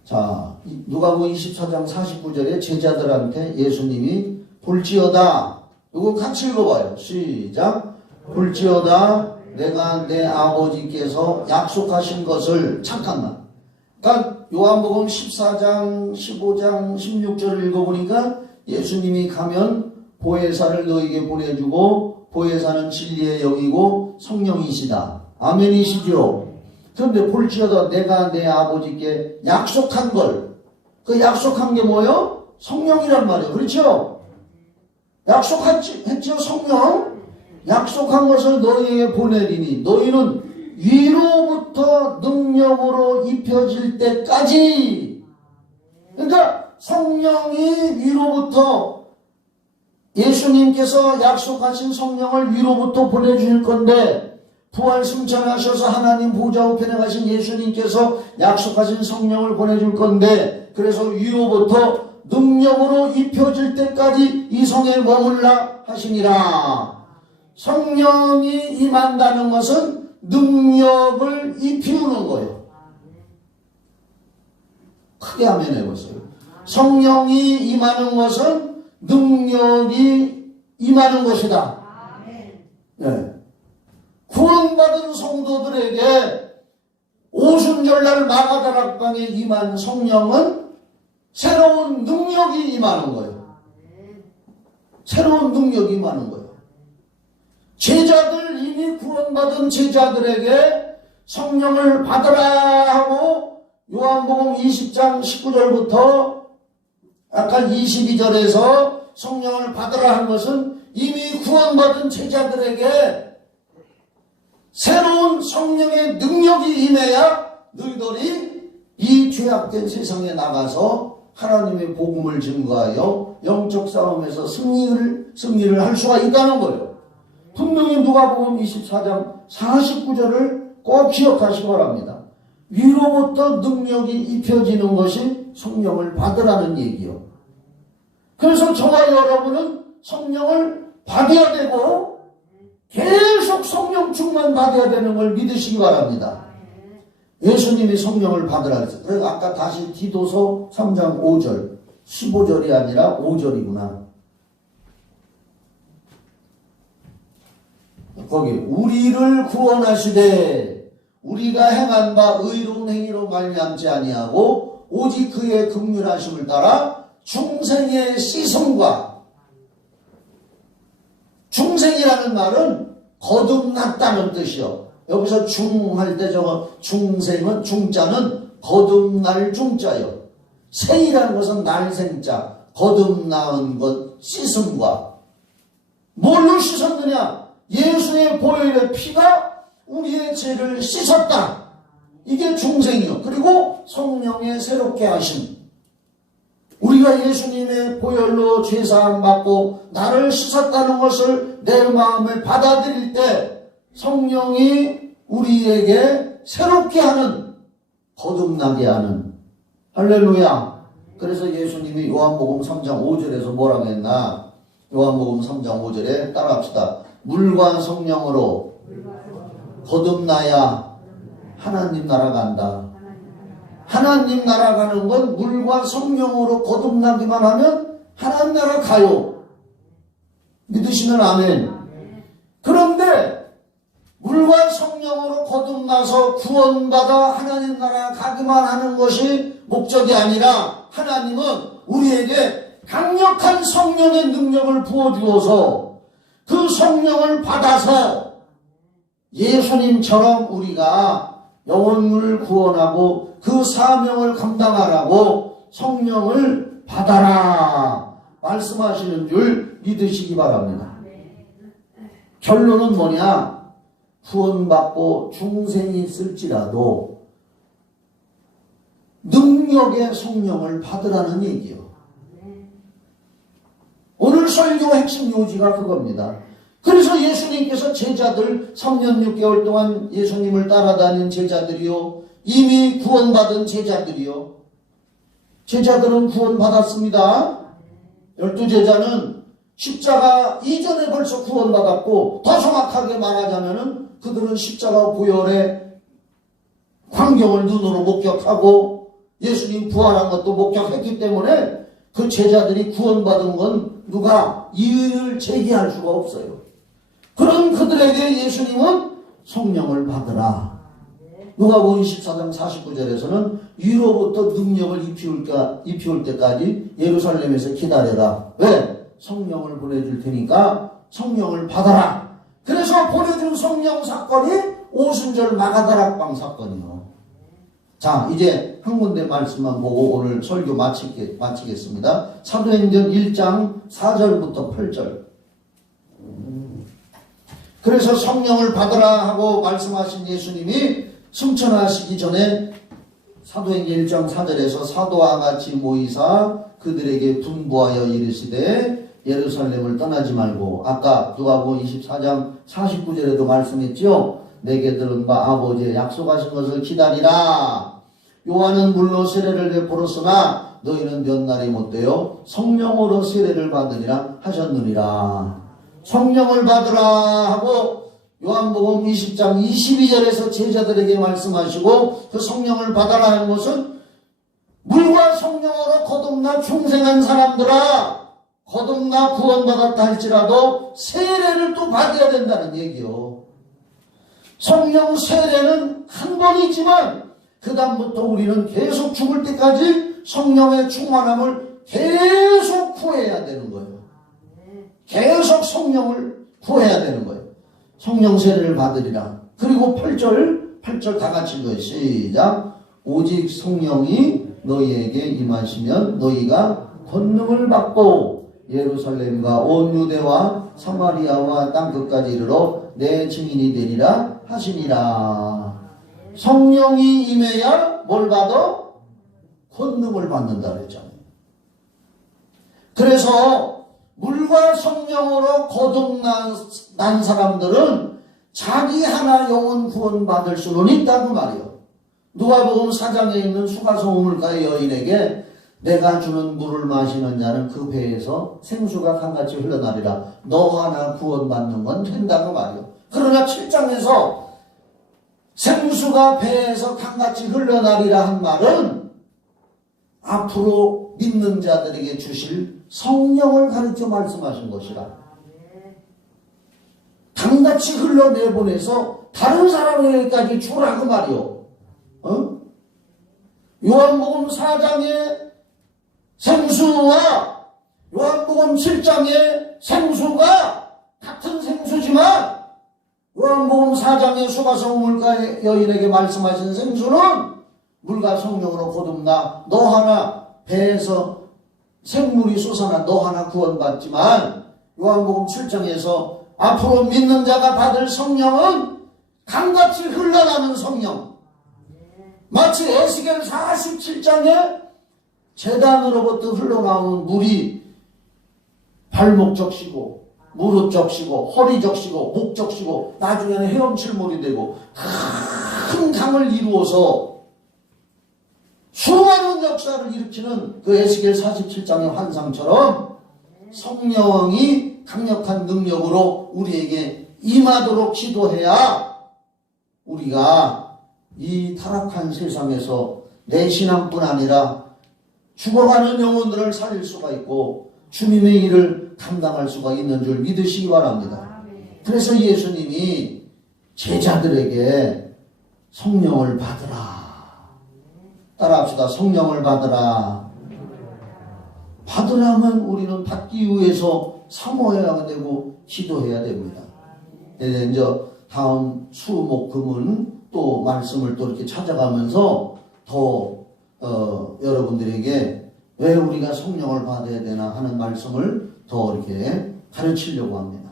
자, 누가복음 24장 49절에 제자들한테 예수님이 볼지어다. 요거 같이 읽어봐요. 시작. 볼지어다 내가 내 아버지께서 약속하신 것을, 잠깐만. 그러니까 요한복음 14장 15장 16절을 읽어보니까 예수님이 가면 보혜사를 너에게 보내주고 보혜사는 진리에 여기고 성령이시다. 아멘이시죠. 그런데 볼지어다 내가 내 아버지께 약속한 걸, 그 약속한 게 뭐예요? 성령이란 말이에요. 그렇죠? 약속했지요. 성령. 약속한 것을 너희에게 보내리니 너희는 위로부터 능력으로 입혀질 때까지. 그러니까 성령이 위로부터, 예수님께서 약속하신 성령을 위로부터 보내주실 건데, 부활 승천하셔서 하나님 보좌 우편에 가신 예수님께서 약속하신 성령을 보내줄 건데, 그래서 위로부터 능력으로 입혀질 때까지 이 성에 머물라 하시니라. 성령이 임한다는 것은 능력을 입히우는 거예요. 크게 아멘 해보세요. 성령이 임하는 것은 능력이 임하는 것이다. 네. 구원받은 성도들에게 오순절날 마가다락방에 임한 성령은 새로운 능력이 임하는 거예요. 새로운 능력이 임하는 거예요. 제자들, 이미 구원받은 제자들에게 성령을 받으라 하고 요한복음 20장 19절부터 아까 22절에서 성령을 받으라 한 것은 이미 구원받은 제자들에게 새로운 성령의 능력이 임해야 너희들이 이 죄악된 세상에 나가서 하나님의 복음을 증거하여 영적 싸움에서 승리를 할 수가 있다는 거예요. 분명히 누가복음 24장 49절을 꼭 기억하시기 바랍니다. 위로부터 능력이 입혀지는 것이 성령을 받으라는 얘기요. 그래서 저와 여러분은 성령을 받아야 되고 계속 성령 충만 받아야 되는 걸 믿으시기 바랍니다. 예수님이 성령을 받으라 그랬어요. 그래서 아까 다시 디도서 3장 5절, 15절이 아니라 5절이구나. 거기 우리를 구원하시되 우리가 행한 바 의로운 행위로 말미암지 아니하고 오직 그의 긍휼하심을 따라 중생의 씻음과, 중생이라는 말은 거듭났다는 뜻이요. 여기서 중할 때 저거 중생은 중자는 거듭날 중자요. 생이라는 것은 날생자, 거듭나은 것, 씻음과. 뭘로 씻었느냐? 예수의 보혈의 피가 우리의 죄를 씻었다. 이게 중생이요. 그리고 성령의 새롭게 하심. 우리가 예수님의 보혈로 죄사함 받고 나를 씻었다는 것을 내 마음에 받아들일 때 성령이 우리에게 새롭게 하는, 거듭나게 하는. 할렐루야. 그래서 예수님이 요한복음 3장 5절에서 뭐라고 했나? 요한복음 3장 5절에 따라합시다. 물과 성령으로 거듭나야 하나님 나라 간다. 하나님 나라 가는 건 물과 성령으로 거듭나기만 하면 하나님 나라 가요. 믿으시면 아멘. 그런데 물과 성령으로 거듭나서 구원받아 하나님 나라 가기만 하는 것이 목적이 아니라 하나님은 우리에게 강력한 성령의 능력을 부어주어서 그 성령을 받아서 예수님처럼 우리가 영혼을 구원하고 그 사명을 감당하라고 성령을 받아라 말씀하시는 줄 믿으시기 바랍니다. 결론은 뭐냐? 구원받고 중생이 있을지라도 능력의 성령을 받으라는 얘기요. 오늘 설교 핵심 요지가 그겁니다. 그래서 예수님께서 제자들 3년 6개월 동안 예수님을 따라다닌 제자들이요, 이미 구원받은 제자들이요, 제자들은 구원받았습니다. 12제자는 십자가 이전에 벌써 구원받았고, 더 정확하게 말하자면은 그들은 십자가 보혈의 광경을 눈으로 목격하고 예수님 부활한 것도 목격했기 때문에 그 제자들이 구원받은 건 누가 이의를 제기할 수가 없어요. 그런 그들에게 예수님은 성령을 받으라. 누가복음 24장 49절에서는 위로부터 능력을 입히올 때까지 예루살렘에서 기다려라. 왜? 성령을 보내줄 테니까 성령을 받아라. 그래서 보내준 성령 사건이 오순절 마가다락방 사건이요. 자, 이제 한 군데 말씀만 보고 오늘 설교 마치겠습니다. 사도행전 1장 4절부터 8절. 그래서 성령을 받으라 하고 말씀하신 예수님이 승천하시기 전에 사도행전 1장 4절에서 사도와 같이 모이사 그들에게 분부하여 이르시되 예루살렘을 떠나지 말고, 아까 누가복음 24장 49절에도 말씀했죠. 내게 들은 바 아버지의 약속하신 것을 기다리라. 요한은 물로 세례를 베풀었으나 너희는 몇 날이 못되어 성령으로 세례를 받으리라 하셨느니라. 성령을 받으라 하고 요한복음 20장 22절에서 제자들에게 말씀하시고, 그 성령을 받아라 하는 것은 물과 성령으로 거듭나 중생한 사람들아, 거듭나 구원받았다 할지라도 세례를 또 받아야 된다는 얘기요. 성령 세례는 한 번이지만 그 다음부터 우리는 계속 죽을 때까지 성령의 충만함을 계속 구해야 되는 거예요. 계속 성령을 구해야 되는 거예요. 성령 세례를 받으리라. 그리고 8절 다 같이 읽어요. 시작. 오직 성령이 너희에게 임하시면 너희가 권능을 받고 예루살렘과 온 유대와 사마리아와 땅끝까지 이르러 내 증인이 되리라 하시니라. 성령이 임해야 뭘 받아? 권능을 받는다 그랬잖아요. 그래서 물과 성령으로 거듭난 사람들은 자기 하나 영혼 구원 받을 수는 있다고 말이요. 누가복음 4장에 있는 수가성 우물가의 여인에게 내가 주는 물을 마시는 자는 그 배에서 생수가 강같이 흘러나리라. 너 하나 구원받는 건 된다고 말이요. 그러나 7장에서 생수가 배에서 강같이 흘러나리라 한 말은 앞으로 믿는 자들에게 주실 성령을 가르쳐 말씀하신 것이라. 강같이 흘러내보내서 다른 사람에게까지 주라고 말이요. 요한복음 4장의 생수와 요한복음 7장의 생수가 같은 생수지만 요한복음 4장의 수가성 물가 여인에게 말씀하신 생수는 물과 성령으로 거듭나 너 하나 배에서 생물이 솟아나 너 하나 구원받지만 요한복음 7장에서 앞으로 믿는 자가 받을 성령은 강같이 흘러가는 성령, 마치 에스겔 47장에 제단으로부터 흘러나오는 물이 발목 적시고 무릎 적시고 허리 적시고 목 적시고 나중에는 헤엄칠 물이 되고 큰 강을 이루어서 수많은 역사를 일으키는 그 에스겔 47장의 환상처럼 성령이 강력한 능력으로 우리에게 임하도록 기도해야 우리가 이 타락한 세상에서 내 신앙뿐 아니라 죽어가는 영혼들을 살릴 수가 있고 주님의 일을 감당할 수가 있는 줄 믿으시기 바랍니다. 그래서 예수님이 제자들에게 성령을 받으라. 따라합시다. 성령을 받으라. 받으려면 우리는 받기 위해서 사모해야 되고 기도해야 됩니다. 이제 다음 수, 목, 금은 또 말씀을 또 이렇게 찾아가면서 더 여러분들에게 왜 우리가 성령을 받아야 되나 하는 말씀을 더 이렇게 가르치려고 합니다.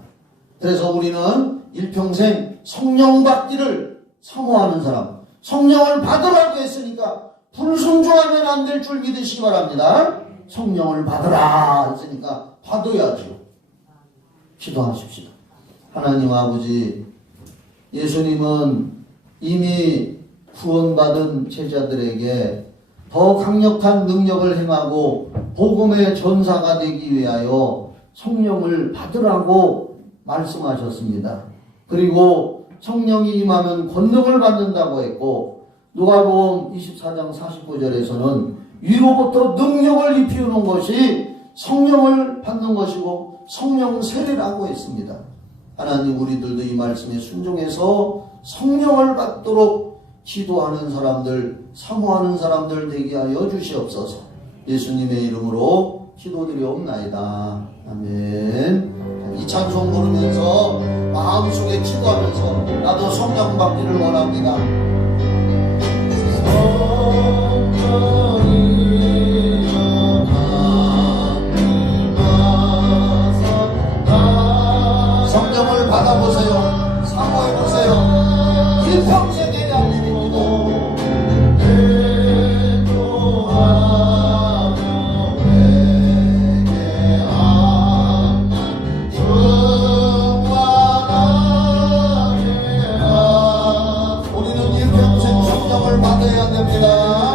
그래서 우리는 일평생 성령 받기를 사모하는 사람, 성령을 받으라고 했으니까 불순종하면 안 될 줄 믿으시기 바랍니다. 성령을 받으라 했으니까 받아야죠. 기도하십시다. 하나님 아버지, 예수님은 이미 구원받은 제자들에게 더 강력한 능력을 행하고 복음의 전사가 되기 위하여 성령을 받으라고 말씀하셨습니다. 그리고 성령이 임하면 권능을 받는다고 했고 누가복음 24장 49절에서는 위로부터 능력을 입히는 것이 성령을 받는 것이고 성령 세례라고 했습니다. 하나님, 우리들도 이 말씀에 순종해서 성령을 받도록 기도하는 사람들, 사모하는 사람들 되게 하여 주시옵소서. 예수님의 이름으로 기도드리옵나이다. 아멘. 이 찬송 부르면서 마음속에 기도하면서 나도 성령 받기를 원합니다. 성령을 받아보세요. 사모해보세요. 일평생에 대한 일입니다. 우리는 일평생 성령을 받아야 됩니다.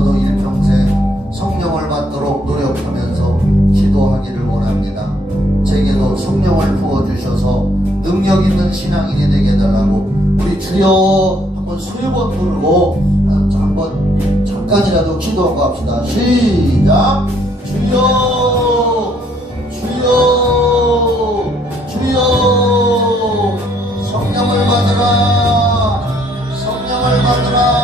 여러분께서도 일평생 성령을 받도록 노력하면서 기도하기를 원합니다. 제게도 성령을 부어주셔서 능력 있는 신앙인이 되게 해달라고 우리 주여 한번 3번 부르고 한번 잠깐이라도 기도하고 합시다. 시작. 주여 주여 주여 성령을 받으라 성령을 받으라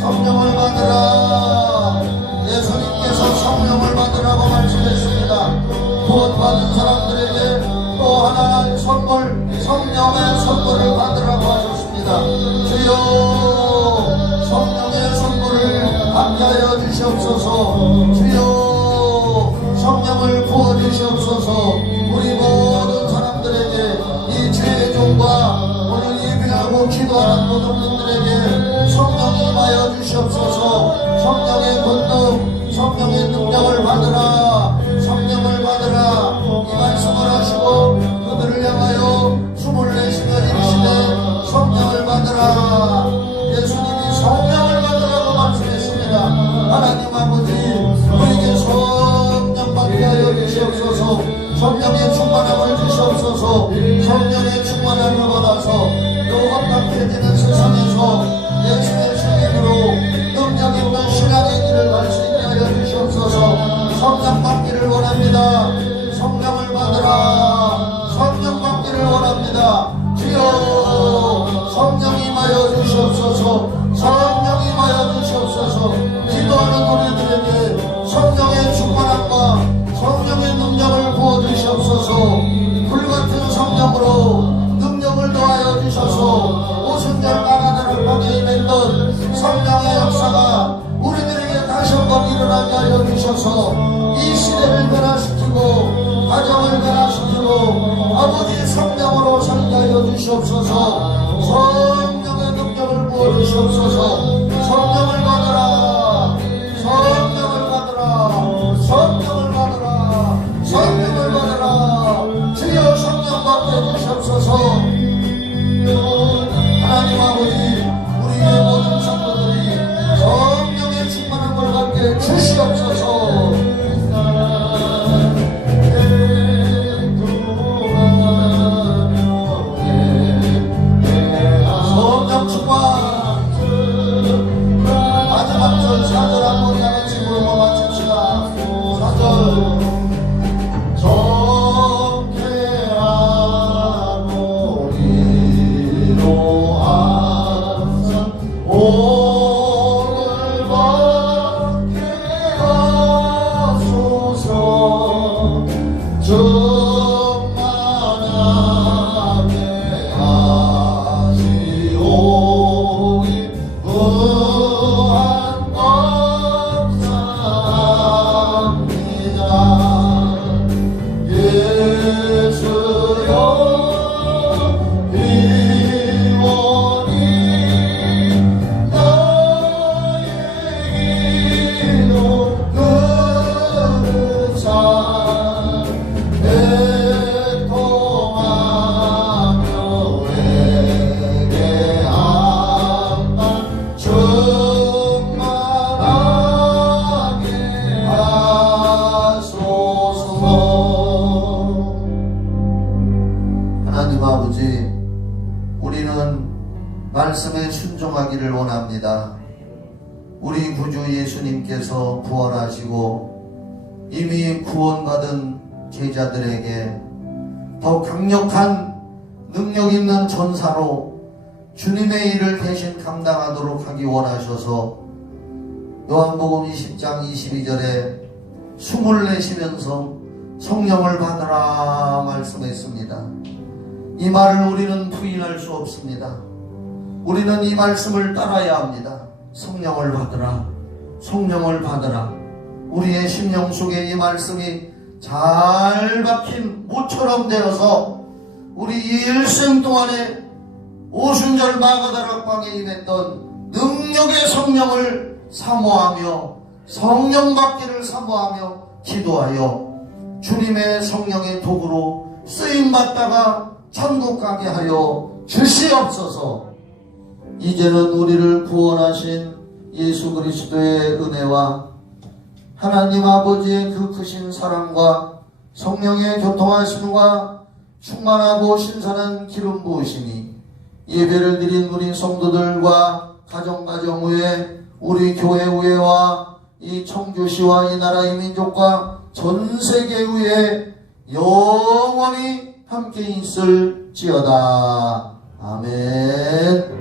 성령을 받으라. 예수님께서 성령을 받으라고 말씀했습니다. 구원받은 사람들에게 또 하나의 선물 성령의 선물을 받으라고 하셨습니다. 주여 성령의 선물을 받게 하여 주시옵소서. 주여 성령을 부어주시옵소서. 우리 모든 사람들에게 이 죄의 종과 오늘 예배하고 기도하는 모든 분들에게 성령이 임하여 주시옵소서. 성령의 권능 성령의 능력을 받으라 성령을 받으라. 이 말씀을 하시고 그들을 향하여 숨을 내쉬며 이르시되 성령을 받으라. 예수님이 성령을 받으라고 말씀했습니다. 하나님 아버지 우리에게 성령 받게 하여 주시옵소서. 성령의 충만함을 주시옵소서. 성령의 충만함을 받아서 또 험악해지는 세상에서 예수의 신임으로 능력 있는 신앙의 길을 갈 수 있게 하여 주시옵소서. 성령 받기를 원합니다. 성령을 받으라. 성령 받기를 원합니다. 주여 성령 임하여 주시옵소서. 성령 임하여 주시옵소서. 기도하는 우리들에게 성령의 충만함과 성령의 능력을 부어주시옵소서. 불같은 성령으로 능력을 더하여 주셔서 오순절 마가다락 방에 임했던 성령의 역사가 우리들에게 다시 한번 일어나게 하여 주셔서 이 시대를 변화시키고 가정을 변화시키고 아버지의 성령으로 살게 하여 주시옵소서. 성령의 능력을 부어주시옵소서. 성령을 받으라 성령을 받으라 성령을 받으라 성령을 받으라. 주여 성령 받게 해주시옵소서. 하나님 아버지 우리의 모든 성도들이 성령의 충만함을 받게 주시옵소서. 성령 충만. 마지막 절 4절 한번 다같이 부르고 마칩시다. 4절 말씀에 순종하기를 원합니다. 우리 구주 예수님께서 부활하시고 이미 구원받은 제자들에게 더 강력한 능력 있는 전사로 주님의 일을 대신 감당하도록 하기 원하셔서 요한복음 20장 22절에 숨을 내쉬면서 성령을 받으라 말씀했습니다. 이 말을 우리는 부인할 수 없습니다. 우리는 이 말씀을 따라야 합니다. 성령을 받으라 성령을 받으라. 우리의 심령 속에 이 말씀이 잘 박힌 모처럼 되어서 우리 일생 동안에 오순절 마가다락방에 임했던 능력의 성령을 사모하며 성령 받기를 사모하며 기도하여 주님의 성령의 도구로 쓰임받다가 천국 가게 하여 주시옵소서. 이제는 우리를 구원하신 예수 그리스도의 은혜와 하나님 아버지의 그 크신 사랑과 성령의 교통하심과 충만하고 신선한 기름 부으심이 예배를 드린 우리 성도들과 가정 위에 우리 교회 위에와 이 청주시와 이 나라의 민족과 전 세계 위에 영원히 함께 있을지어다. 아멘.